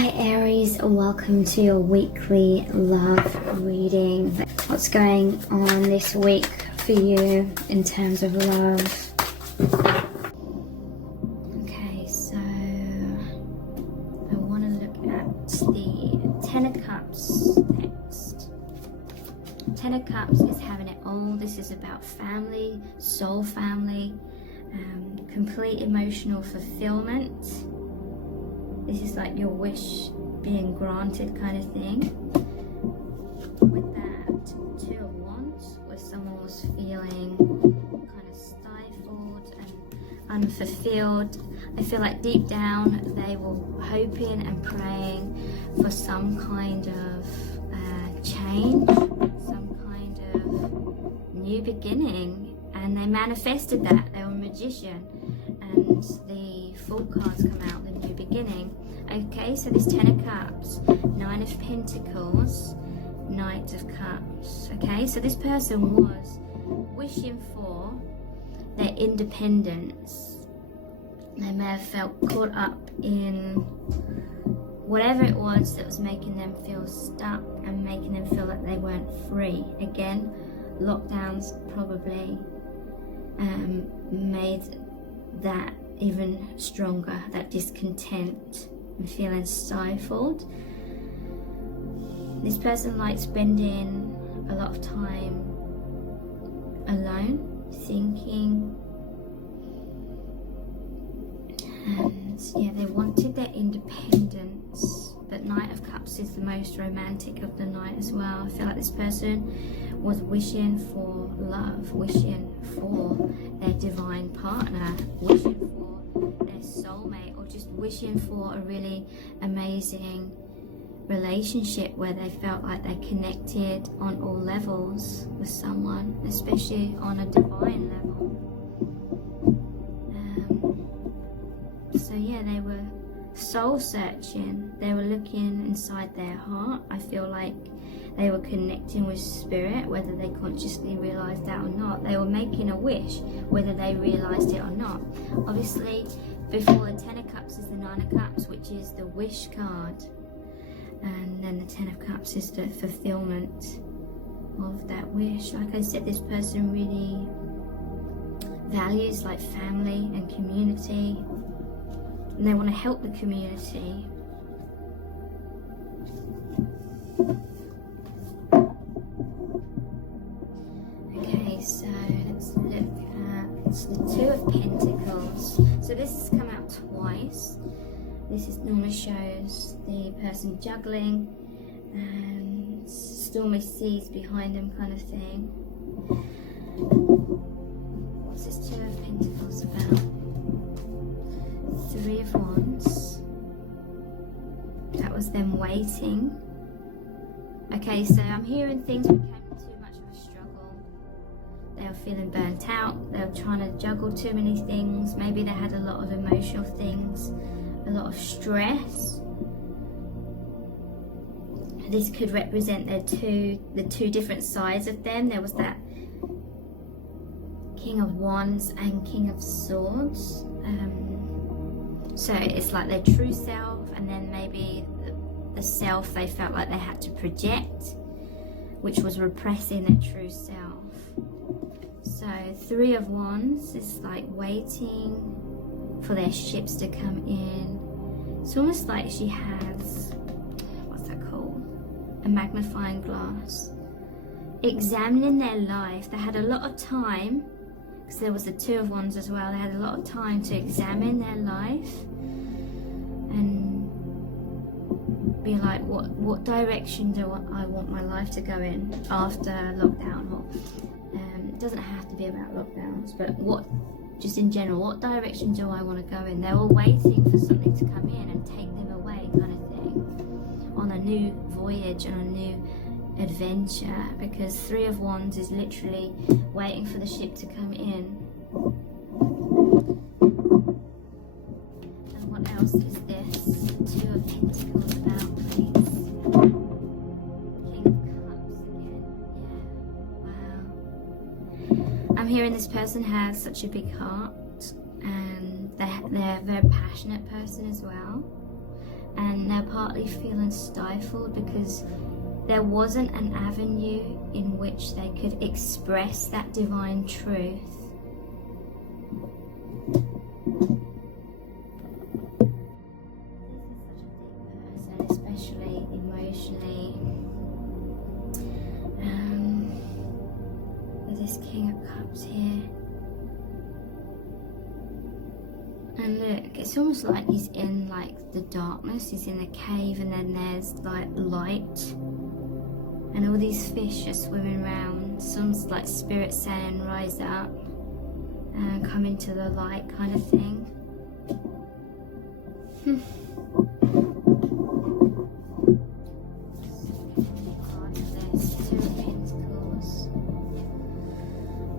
Hi Aries, welcome to your weekly love reading. What's going on this week for you in terms of love? Okay, so I want to look at the Ten of Cups next. Ten of Cups is having it all. This is about family, soul family, complete emotional fulfillment. This is like your wish being granted kind of thing. With that, Two of Wands, where someone was feeling kind of stifled and unfulfilled. I feel like deep down they were hoping and praying for some kind of change, some kind of new beginning, and they manifested that. They were a magician, and the Fool cards come out, the new beginning. Okay, so this Ten of Cups, Nine of Pentacles, Knight of Cups. Okay, so this person was wishing for their independence. They may have felt caught up in whatever it was that was making them feel stuck and making them feel like they weren't free. Again, lockdowns probably made that even stronger, that discontent and feeling stifled. This person likes spending a lot of time alone, thinking, and yeah, they wanted their independence. But Knight of Cups is the most romantic of the night as well. I feel like this person was wishing for love, wishing for their divine partner, wishing for their soulmate, or just wishing for a really amazing relationship where they felt like they connected on all levels with someone, especially on a divine level. So yeah, they were soul searching. They were looking inside their heart. I feel like they were connecting with spirit, whether they consciously realized that or not. They were making a wish, whether they realized it or not. Obviously, before the Ten of Cups is the Nine of Cups, which is the wish card, and then the Ten of Cups is the fulfillment of that wish. Like I said, this person really values like family and community, and they want to help the community. Okay, so let's look at the Two of Pentacles. So this has come out twice. This normally shows the person juggling and stormy seas behind them kind of thing. What's this Two of Pentacles about? Three of Wands. That was them waiting. Okay, so I'm hearing things became too much of a struggle. They were feeling burnt out. They were trying to juggle too many things. Maybe they had a lot of emotional things, a lot of stress. This could represent the two different sides of them. There was that King of Wands and King of Swords. So it's like their true self, and then maybe the self they felt like they had to project, which was repressing their true self. So Three of Wands is like waiting for their ships to come in. It's almost like she has, what's that called? A magnifying glass. Examining their life. They had a lot of time, because there was the Two of Wands as well. They had a lot of time to examine their life and be like, what direction do I want my life to go in after lockdown? Or it doesn't have to be about lockdowns, but just in general, what direction do I want to go in? They were waiting for something to come in and take them away kind of thing, on a new voyage, on a new adventure, because Three of Wands is literally waiting for the ship to come in. And what else is this Two of Pentacles about, please? King of Cups again. Yeah, wow. I'm hearing this person has such a big heart, and they're a very passionate person as well. and they're partly feeling stifled because there wasn't an avenue in which they could express that divine truth. This is such a deep person, especially emotionally. With this King of Cups here. And look, it's almost like he's in like the darkness, he's in a cave, and then there's like light. And all these fish are swimming around. Some's like spirit saying, rise up and come into the light kind of thing. Two of Pentacles.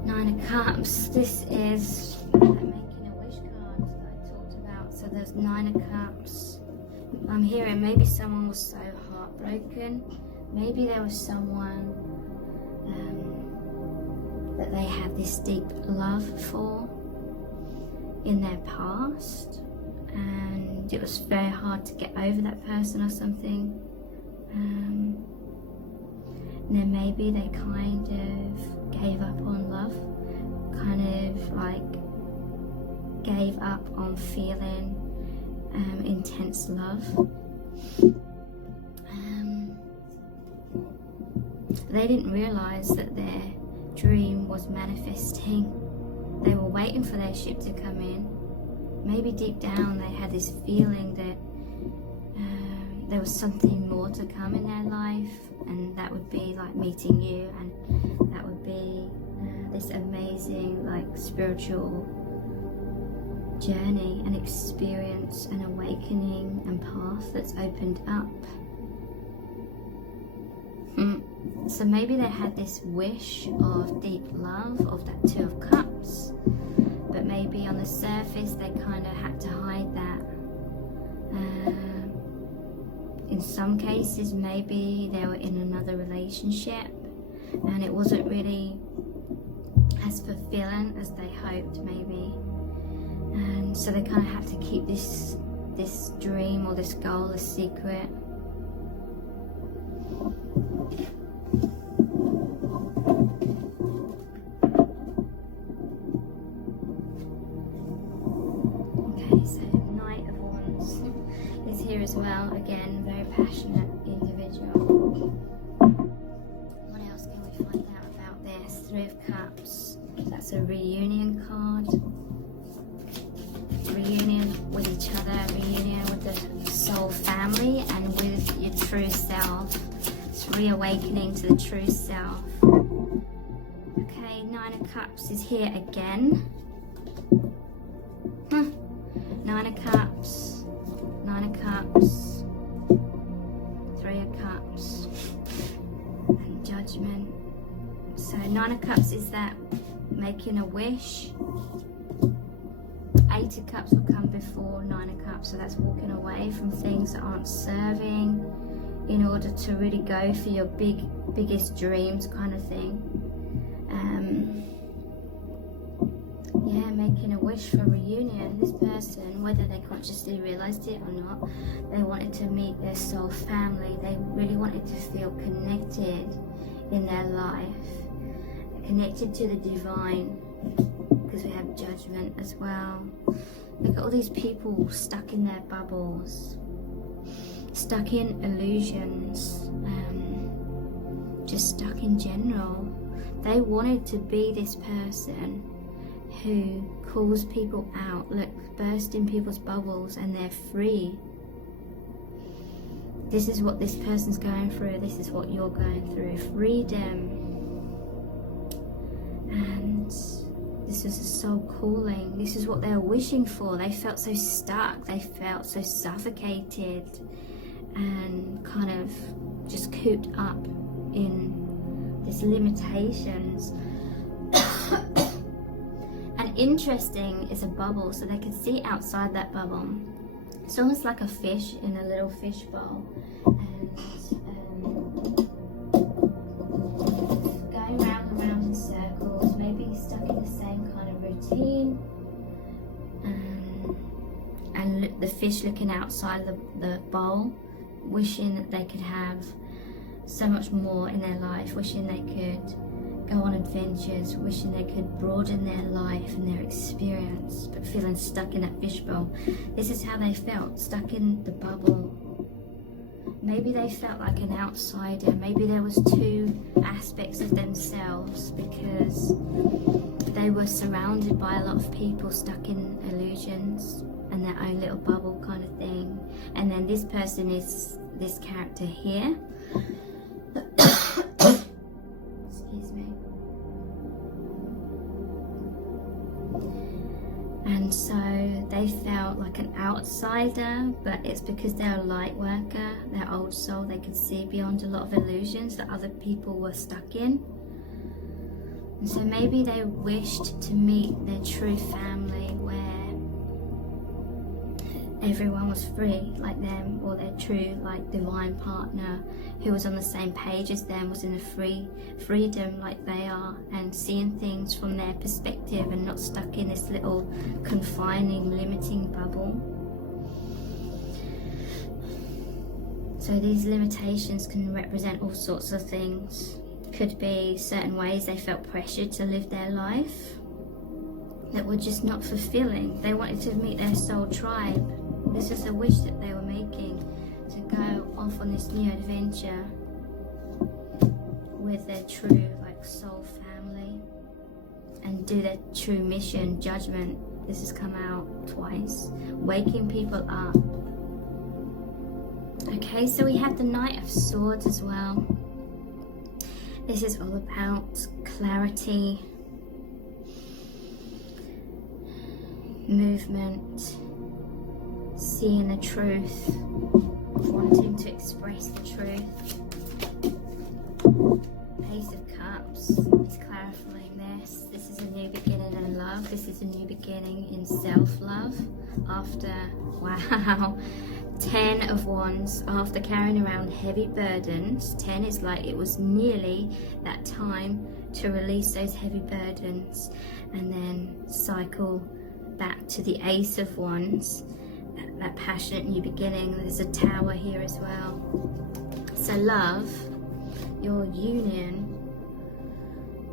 Nine of Cups. This is that making a wish card that I talked about. So there's Nine of Cups. I'm hearing maybe someone was so heartbroken. Maybe there was someone that they had this deep love for in their past, and it was very hard to get over that person or something. And then maybe they kind of gave up on love, kind of like gave up on feeling intense love. They didn't realize that their dream was manifesting. They were waiting for their ship to come in. Maybe deep down they had this feeling that there was something more to come in their life, and that would be like meeting you, and that would be this amazing like spiritual journey and experience and awakening and path that's opened up. So maybe they had this wish of deep love, of that Two of Cups, but maybe on the surface they kind of had to hide that. In some cases maybe they were in another relationship and it wasn't really as fulfilling as they hoped maybe, and so they kind of have to keep this dream or this goal a secret. Okay, so Knight of Wands is here as well. Again, very passionate individual. What else can we find out about this? Three of Cups. That's a reunion card. Reunion with each other, reunion with the soul family and with your true self. It's reawakening to the true self. Okay, Nine of Cups is here again. Nine of Cups, Nine of Cups, Three of Cups, and Judgment. So Nine of Cups is that making a wish. Eight of Cups will come before Nine of Cups, so that's walking away from things that aren't serving in order to really go for your biggest dreams kind of thing. Yeah, making a wish for reunion. This person, whether they consciously realized it or not, they wanted to meet their soul family. They really wanted to feel connected in their life, connected to the divine, because we have Judgment as well. Look at all these people stuck in their bubbles, stuck in illusions, just stuck in general. They wanted to be this person who calls people out, look, burst in people's bubbles, and they're free. This is what this person's going through, this is what you're going through. Freedom. And this is a soul calling. This is what they were wishing for. They felt so stuck, they felt so suffocated and kind of just cooped up in these limitations. And interesting is a bubble, so they could see outside that bubble. It's almost like a fish in a little fish bowl, and going round and round in circles, maybe stuck in the same kind of routine. And look, the fish looking outside the bowl, wishing that they could have so much more in their life, wishing they could go on adventures, wishing they could broaden their life and their experience, but feeling stuck in that fishbowl. This is how they felt, stuck in the bubble. Maybe they felt like an outsider. Maybe there was two aspects of themselves, because they were surrounded by a lot of people stuck in illusions and their own little bubble kind of thing. And then this person is this character here. Excuse me. And so they felt like an outsider, but it's because they're a light worker, their old soul, they could see beyond a lot of illusions that other people were stuck in. And so maybe they wished to meet their true family, where everyone was free like them, or their true like divine partner who was on the same page as them, was in a freedom like they are, and seeing things from their perspective and not stuck in this little confining, limiting bubble. So these limitations can represent all sorts of things. Could be certain ways they felt pressured to live their life that were just not fulfilling. They wanted to meet their soul tribe. This is a wish that they were making, to go off on this new adventure with their true like soul family and do their true mission. Judgment, this has come out twice. Waking people up. Okay, so we have the Knight of Swords as well. This is all about clarity, movement, seeing the truth, wanting to express the truth. Ace of Cups is clarifying this. This is a new beginning in love. This is a new beginning in self-love. After, wow, 10 of Wands, after carrying around heavy burdens. 10 is like it was nearly that time to release those heavy burdens, and then cycle back to the Ace of Wands. That passionate new beginning. There's a Tower here as well. So love, your union,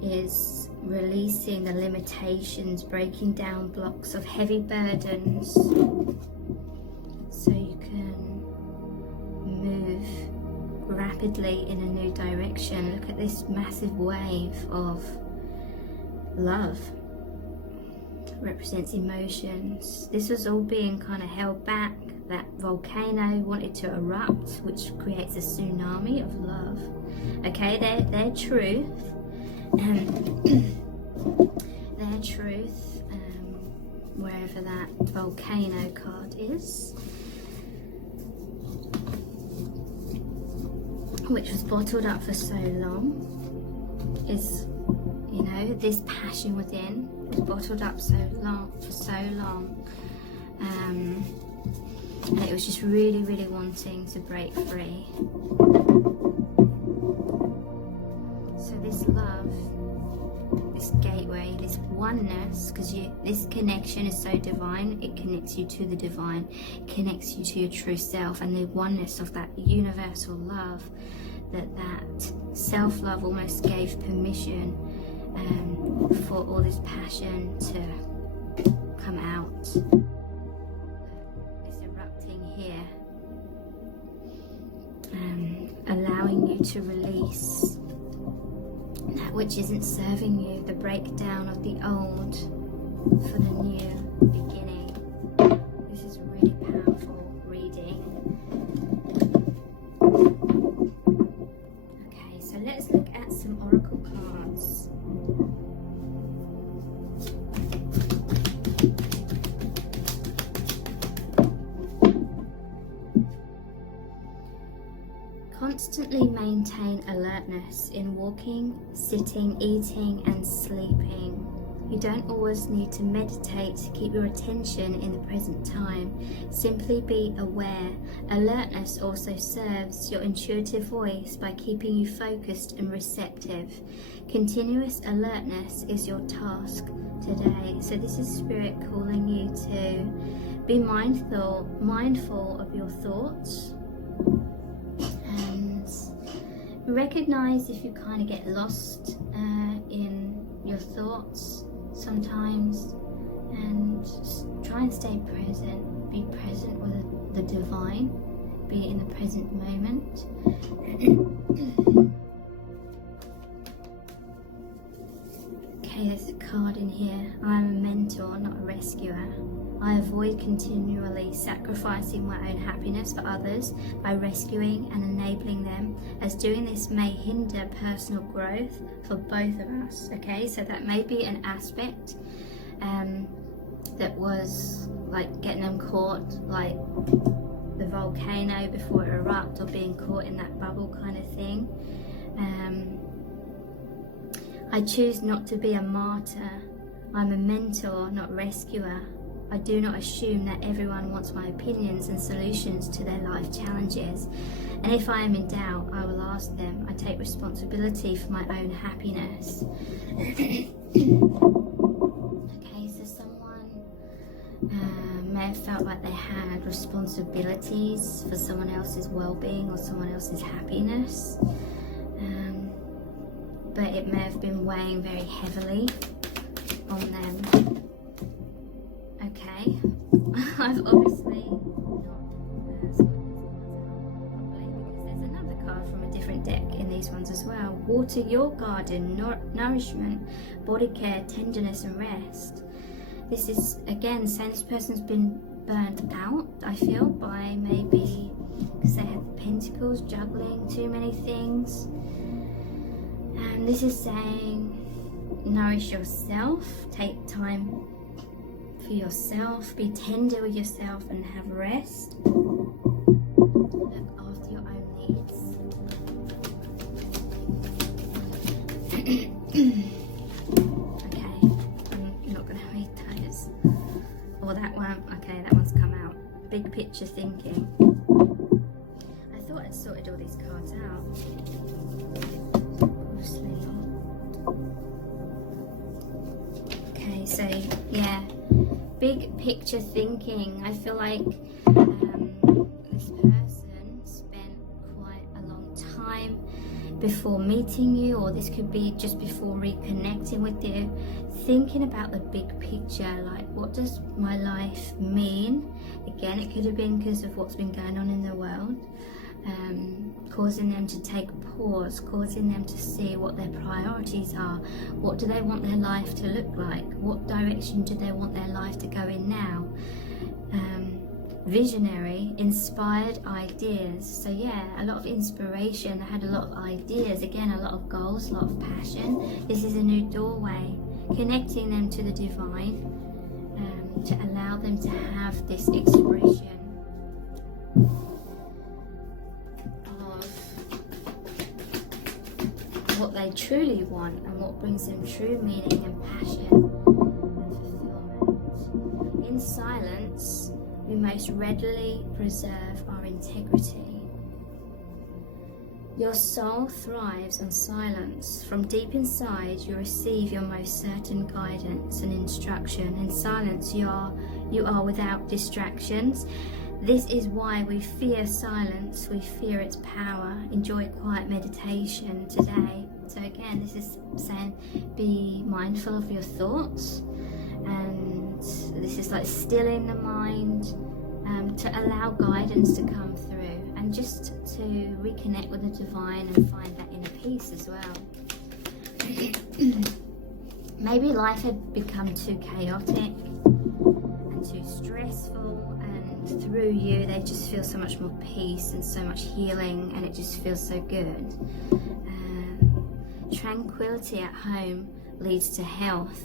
is releasing the limitations, breaking down blocks of heavy burdens, so you can move rapidly in a new direction. Look at this massive wave of love. Represents emotions. This was all being kind of held back. That volcano wanted to erupt, which creates a tsunami of love. Okay, their truth, their truth, wherever that volcano card is, which was bottled up for so long, is, you know, this passion within was bottled up for so long, and it was just really wanting to break free. So this love, this gateway, this oneness, because this connection is so divine, it connects you to the divine, it connects you to your true self, and the oneness of that universal love, that self-love almost gave permission for all this passion to come out. It's erupting here, allowing you to release that which isn't serving you, the breakdown of the old for the new beginning. This is really powerful reading. Okay, so let's look at some oracle cards. Constantly maintain alertness in walking, sitting, eating and sleeping. You don't always need to meditate to keep your attention in the present time. Simply be aware. Alertness also serves your intuitive voice by keeping you focused and receptive. Continuous alertness is your task today. So this is Spirit calling you to be mindful of your thoughts, and recognize if you kind of get lost in your thoughts sometimes, and just try and stay present. Be present with the divine, be in the present moment. Okay, there's a card in here. I'm a mentor, not a rescuer. I avoid continually sacrificing my own happiness for others by rescuing and enabling them, as doing this may hinder personal growth for both of us. Okay, so that may be an aspect that was like getting them caught, like the volcano before it erupts, or being caught in that bubble kind of thing. I choose not to be a martyr. I'm a mentor, not rescuer. I do not assume that everyone wants my opinions and solutions to their life challenges. And if I am in doubt, I will ask them. I take responsibility for my own happiness. Okay, so someone may have felt like they had responsibilities for someone else's well-being or someone else's happiness. But it may have been weighing very heavily on them. Okay, I've obviously not properly, because there's another card from a different deck in these ones as well. Water your garden, nourishment, body care, tenderness and rest. This is, again, saying this person's been burnt out, I feel, by maybe because they have pentacles, juggling too many things. And this is saying nourish yourself, take time for yourself, be tender with yourself and have rest. Look after your own needs. Okay, I'm not going to read those. Or that one. Okay, that one's come out. Big picture thinking. I thought I'd sorted all these cards out. Okay, so yeah, big picture thinking. I feel like this person spent quite a long time before meeting you, or this could be just before reconnecting with you, thinking about the big picture, like what does my life mean? Again, it could have been because of what's been going on in the world, causing them to take a pause, causing them to see what their priorities are. What do they want their life to look like? What direction do they want their life to go in now? Visionary, inspired ideas. So yeah, a lot of inspiration. I had a lot of ideas. Again, a lot of goals, a lot of passion. This is a new doorway, connecting them to the divine, to allow them to have this expression what they truly want and what brings them true meaning and passion and fulfillment. In silence, we most readily preserve our integrity. Your soul thrives on silence. From deep inside, you receive your most certain guidance and instruction. In silence, you are without distractions. This is why we fear silence, we fear its power. Enjoy quiet meditation today. So again, this is saying be mindful of your thoughts, and this is like stilling the mind to allow guidance to come through, and just to reconnect with the divine and find that inner peace as well. Maybe life had become too chaotic and too stressful, and through you they just feel so much more peace and so much healing, and it just feels so good. Tranquility at home leads to health.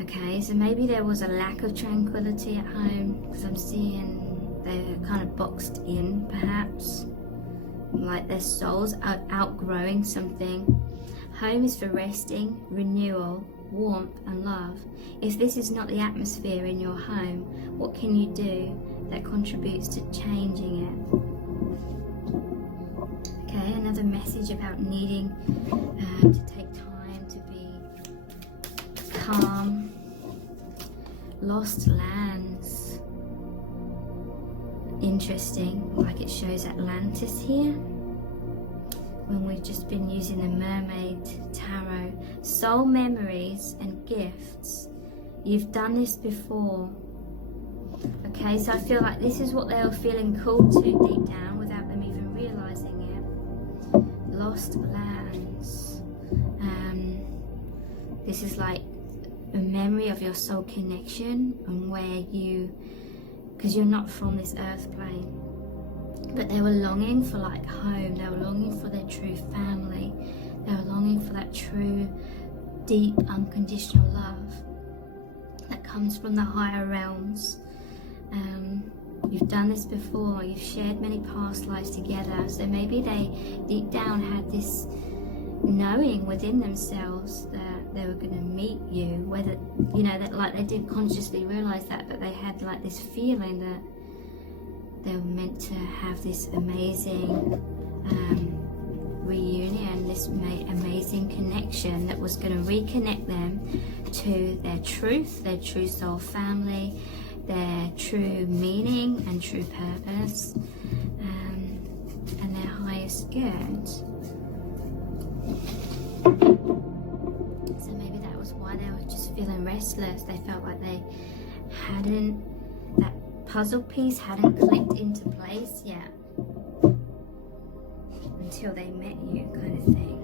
Okay, so maybe there was a lack of tranquility at home, because I'm seeing they're kind of boxed in, perhaps, like their souls are outgrowing something. Home is for resting, renewal, warmth and love. If this is not the atmosphere in your home, what can you do that contributes to changing it? Okay, another message about needing to take time to be calm. Lost lands. interesting, like it shows Atlantis here, when we've just been using the Mermaid Tarot. Soul memories and gifts. You've done this before. Okay, so I feel like this is what they were feeling called to deep down without them even realizing it. Lost lands. This is like a memory of your soul connection and where you, because you're not from this earth plane, but they were longing for like home. They were longing for their true family. They were longing for that true, deep, unconditional love that comes from the higher realms. You've done this before. You've shared many past lives together. So maybe they deep down had this knowing within themselves that they were going to meet you, whether, you know, that like they didn't consciously realize that, but they had like this feeling that they were meant to have this amazing reunion, this amazing connection that was going to reconnect them to their true soul family, their true meaning and true purpose, and their highest good. So maybe that was why they were just feeling restless. They felt like they hadn't, that puzzle piece hadn't clicked into place yet until they met you, kind of thing.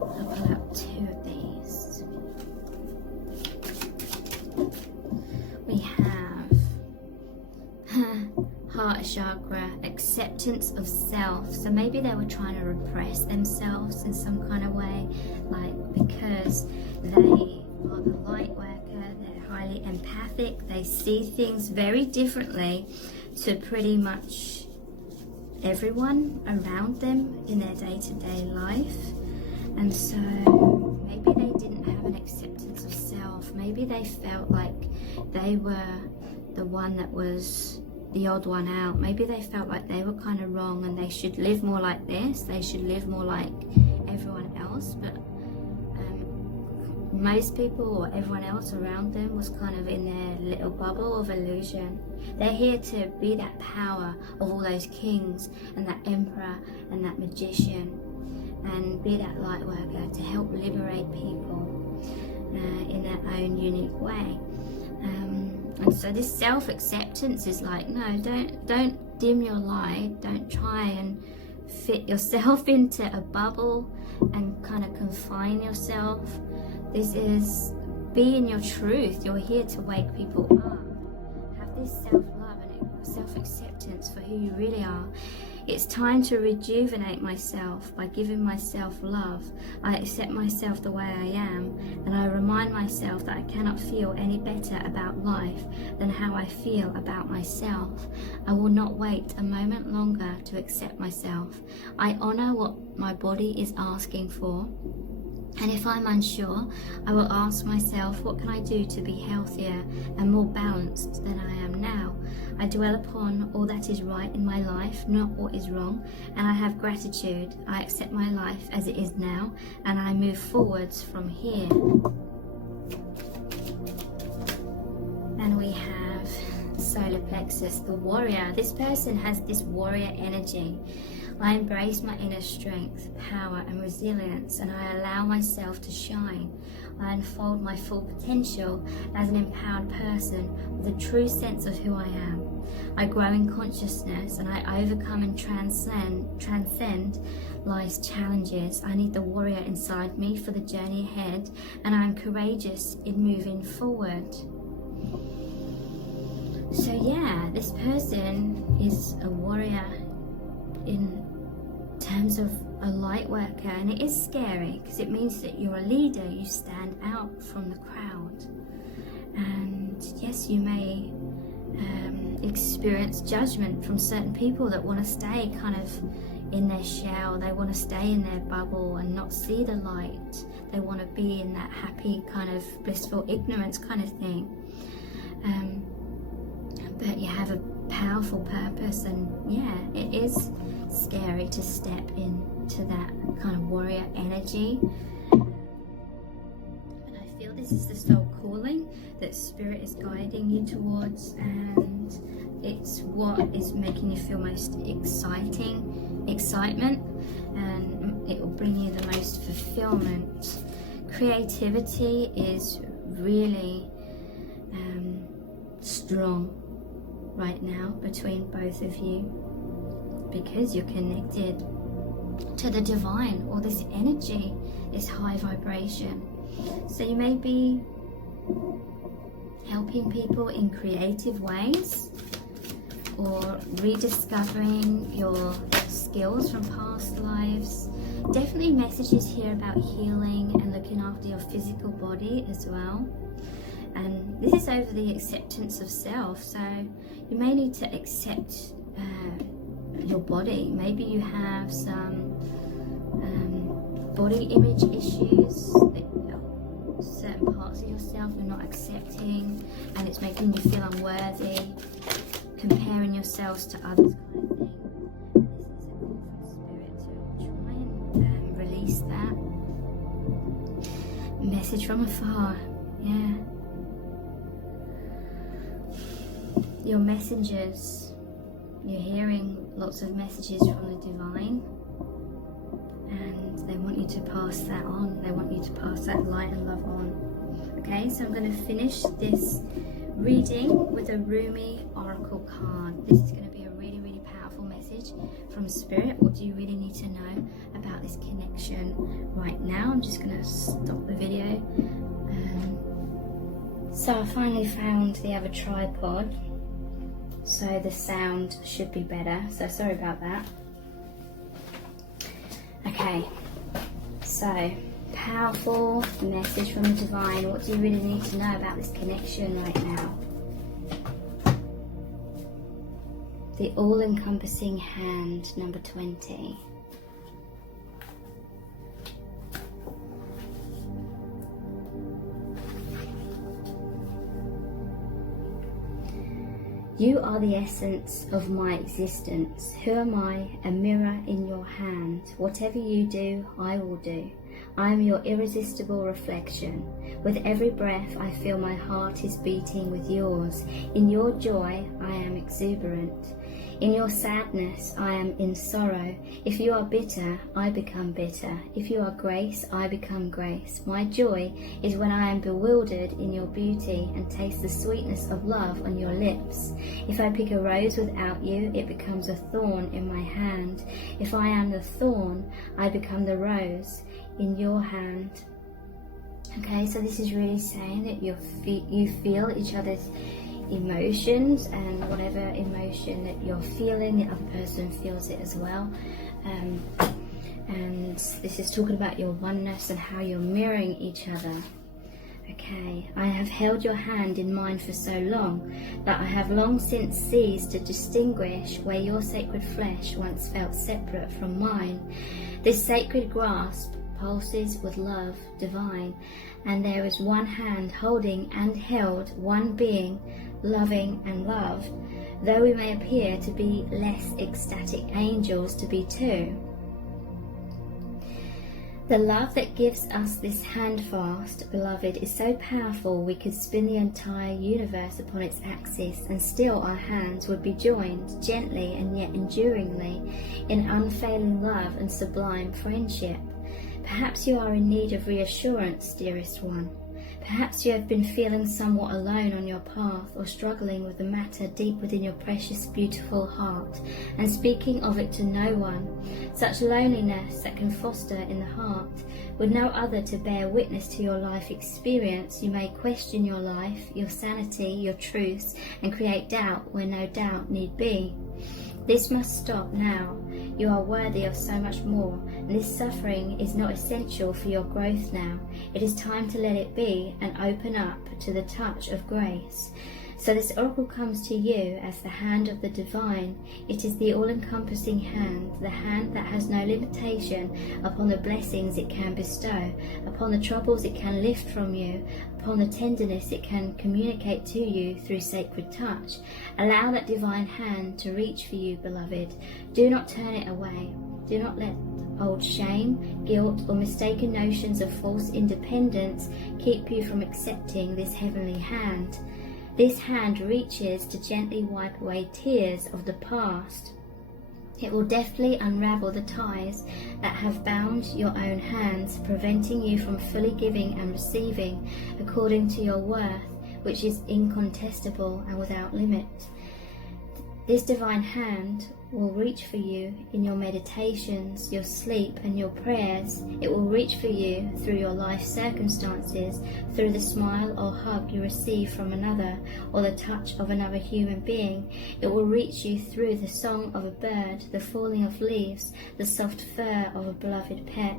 I'll pull out 2 of these. We have heart chakra, acceptance of self. So maybe they were trying to repress themselves in some kind of way, like because they are the light worker, they're highly empathic, they see things very differently to pretty much everyone around them in their day-to-day life. And so maybe they didn't have an acceptance of self. Maybe they felt like they were the one that was the odd one out. Maybe they felt like they were kind of wrong and they should live more like this. They should live more like everyone else. But most people or everyone else around them was kind of in their little bubble of illusion. They're here to be that power of all those kings and that emperor and that magician, and be that light worker to help liberate people in their own unique way. And so this self-acceptance is like, no, don't dim your light. Don't try and fit yourself into a bubble and kind of confine yourself. This is, be in your truth. You're here to wake people up. Have this self-love and self-acceptance for who you really are. It's time to rejuvenate myself by giving myself love. I accept myself the way I am, and I remind myself that I cannot feel any better about life than how I feel about myself. I will not wait a moment longer to accept myself. I honor what my body is asking for. And if I'm unsure, I will ask myself, what can I do to be healthier and more balanced than I am now? I dwell upon all that is right in my life, not what is wrong, and I have gratitude. I accept my life as it is now, and I move forwards from here. And we have solar plexus, the warrior. This person has this warrior energy. I embrace my inner strength, power and resilience, and I allow myself to shine. I unfold my full potential as an empowered person with a true sense of who I am. I grow in consciousness and I overcome and transcend life's challenges. I need the warrior inside me for the journey ahead, and I'm courageous in moving forward. So yeah, this person is a warrior in terms of a light worker, and it is scary because it means that you're a leader. You stand out from the crowd, and yes, you may experience judgment from certain people that want to stay kind of in their shell. They want to stay in their bubble and not see the light. They want to be in that happy kind of blissful ignorance kind of thing. But you have a powerful purpose, and yeah, it is scary to step into that kind of warrior energy. But I feel this is the soul calling that Spirit is guiding you towards, and it's what is making you feel most excitement, and it will bring you the most fulfillment. Creativity is really strong right now between both of you, because you're connected to the divine, or this energy, this high vibration. So you may be helping people in creative ways, or rediscovering your skills from past lives. Definitely messages here about healing and looking after your physical body as well. And this is over the acceptance of self, so you may need to accept your body. Maybe you have some body image issues, that certain parts of yourself you're not accepting, and it's making you feel unworthy, comparing yourselves to others, kind of thing. And this is a call from Spirit to try and release that. Message from afar, yeah. Your messengers, you're hearing lots of messages from the divine, and they want you to pass that on. They want you to pass that light and love on. Okay, so I'm going to finish this reading with a Rumi Oracle card. This is going to be a really, really powerful message from Spirit. What do you really need to know about this connection right now? I'm just going to stop the video. So I finally found the other tripod, so the sound should be better, so sorry about that. Okay, so powerful message from the divine. What do you really need to know about this connection right now? The all-encompassing hand, number 20. You are the essence of my existence. Who am I? A mirror in your hand. Whatever you do, I will do. I am your irresistible reflection. With every breath, I feel my heart is beating with yours. In your joy, I am exuberant. In your sadness, I am in sorrow. If you are bitter, I become bitter. If you are grace, I become grace. My joy is when I am bewildered in your beauty and taste the sweetness of love on your lips. If I pick a rose without you, it becomes a thorn in my hand. If I am the thorn, I become the rose in your hand. Okay, so this is really saying that you feel each other's emotions, and whatever emotion that you're feeling, the other person feels it as well. And this is talking about your oneness and how you're mirroring each other. Okay, I have held your hand in mine for so long that I have long since ceased to distinguish where your sacred flesh once felt separate from mine. This sacred grasp pulses with love divine, and there is one hand holding and held, one being, loving and loved, though we may appear to be less ecstatic angels to be two. The love that gives us this handfast, beloved, is so powerful we could spin the entire universe upon its axis, and still our hands would be joined gently and yet enduringly in unfailing love and sublime friendship. Perhaps you are in need of reassurance, dearest one. Perhaps you have been feeling somewhat alone on your path, or struggling with the matter deep within your precious, beautiful heart, and speaking of it to no one. Such loneliness that can foster in the heart, with no other to bear witness to your life experience, you may question your life, your sanity, your truths, and create doubt where no doubt need be. This must stop now. You are worthy of so much more, and this suffering is not essential for your growth now. It is time to let it be and open up to the touch of grace. So this oracle comes to you as the hand of the divine. It is the all-encompassing hand, the hand that has no limitation upon the blessings it can bestow, upon the troubles it can lift from you, upon the tenderness it can communicate to you through sacred touch. Allow that divine hand to reach for you, beloved. Do not turn it away. Do not let old shame, guilt, or mistaken notions of false independence keep you from accepting this heavenly hand. This hand reaches to gently wipe away tears of the past. It will deftly unravel the ties that have bound your own hands, preventing you from fully giving and receiving according to your worth, which is incontestable and without limit. This divine hand will reach for you in your meditations, your sleep, and your prayers. It will reach for you through your life circumstances, through the smile or hug you receive from another, or the touch of another human being. It will reach you through the song of a bird, the falling of leaves, the soft fur of a beloved pet,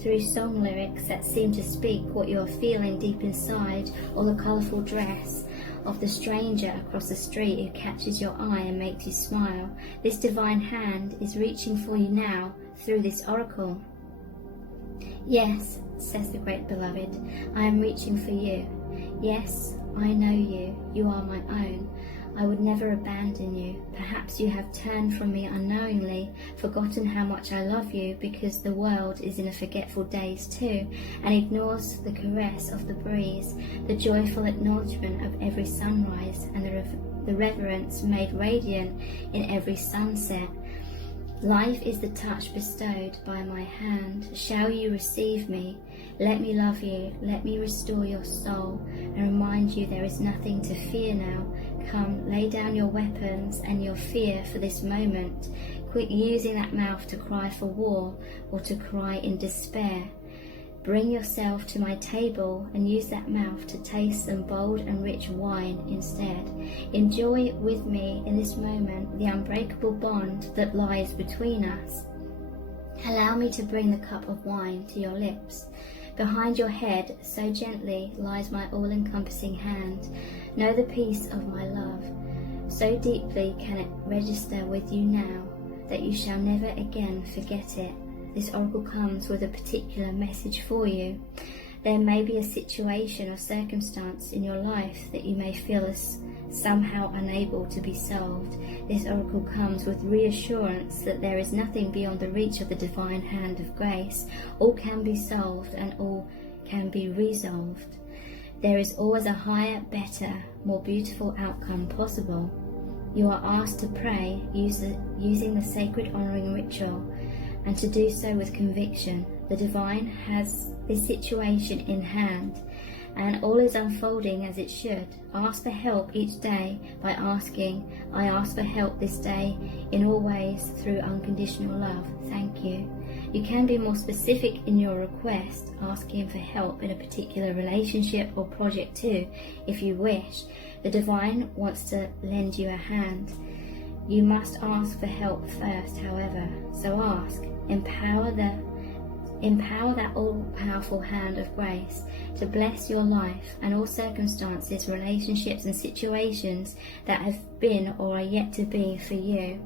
through song lyrics that seem to speak what you are feeling deep inside, or the colourful dress of the stranger across the street who catches your eye and makes you smile. This divine hand is reaching for you now through this oracle. Yes, says the great beloved, I am reaching for you. Yes, I know you. You are my own. I would never abandon you. Perhaps you have turned from me unknowingly, forgotten how much I love you, because the world is in a forgetful daze too, and ignores the caress of the breeze, the joyful acknowledgement of every sunrise, and the reverence made radiant in every sunset. Life is the touch bestowed by my hand. Shall you receive me? Let me love you. Let me restore your soul and remind you there is nothing to fear now. Come, lay down your weapons and your fear for this moment. Quit using that mouth to cry for war or to cry in despair. Bring yourself to my table and use that mouth to taste some bold and rich wine instead. Enjoy with me in this moment the unbreakable bond that lies between us. Allow me to bring the cup of wine to your lips. Behind your head, so gently, lies my all-encompassing hand. Know the peace of my love. So deeply can it register with you now that you shall never again forget it. This oracle comes with a particular message for you. There may be a situation or circumstance in your life that you may feel as somehow unable to be solved. This oracle comes with reassurance that there is nothing beyond the reach of the divine hand of grace. All can be solved and all can be resolved. There is always a higher, better, more beautiful outcome possible. You are asked to pray using the sacred honouring ritual, and to do so with conviction. The divine has this situation in hand, and all is unfolding as it should. Ask for help each day by asking, I ask for help this day in all ways through unconditional love. Thank you. You can be more specific in your request, asking for help in a particular relationship or project too, if you wish. The divine wants to lend you a hand. You must ask for help first, however, so ask. Empower that all-powerful hand of grace to bless your life and all circumstances, relationships and situations that have been or are yet to be for you.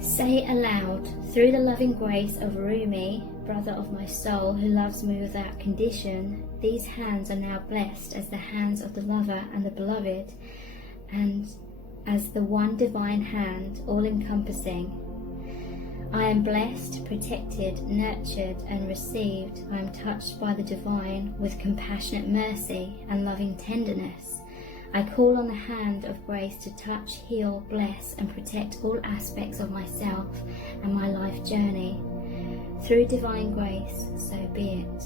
Say aloud, through the loving grace of Rumi, brother of my soul who loves me without condition, these hands are now blessed as the hands of the lover and the beloved, and as the one divine hand, all-encompassing. I am blessed, protected, nurtured and received. I am touched by the divine with compassionate mercy and loving tenderness. I call on the hand of grace to touch, heal, bless and protect all aspects of myself and my life journey. Through divine grace, so be it.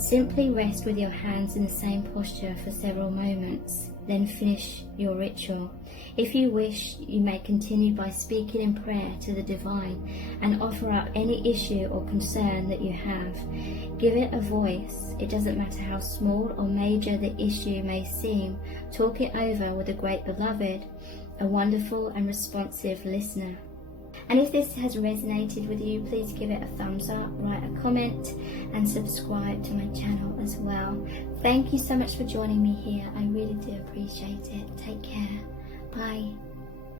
Simply rest with your hands in the same posture for several moments, then finish your ritual. If you wish, you may continue by speaking in prayer to the divine and offer up any issue or concern that you have. Give it a voice. It doesn't matter how small or major the issue may seem. Talk it over with a great beloved, a wonderful and responsive listener. And if this has resonated with you, please give it a thumbs up, write a comment and subscribe to my channel as well. Thank you so much for joining me here. I really do appreciate it. Take care. Bye.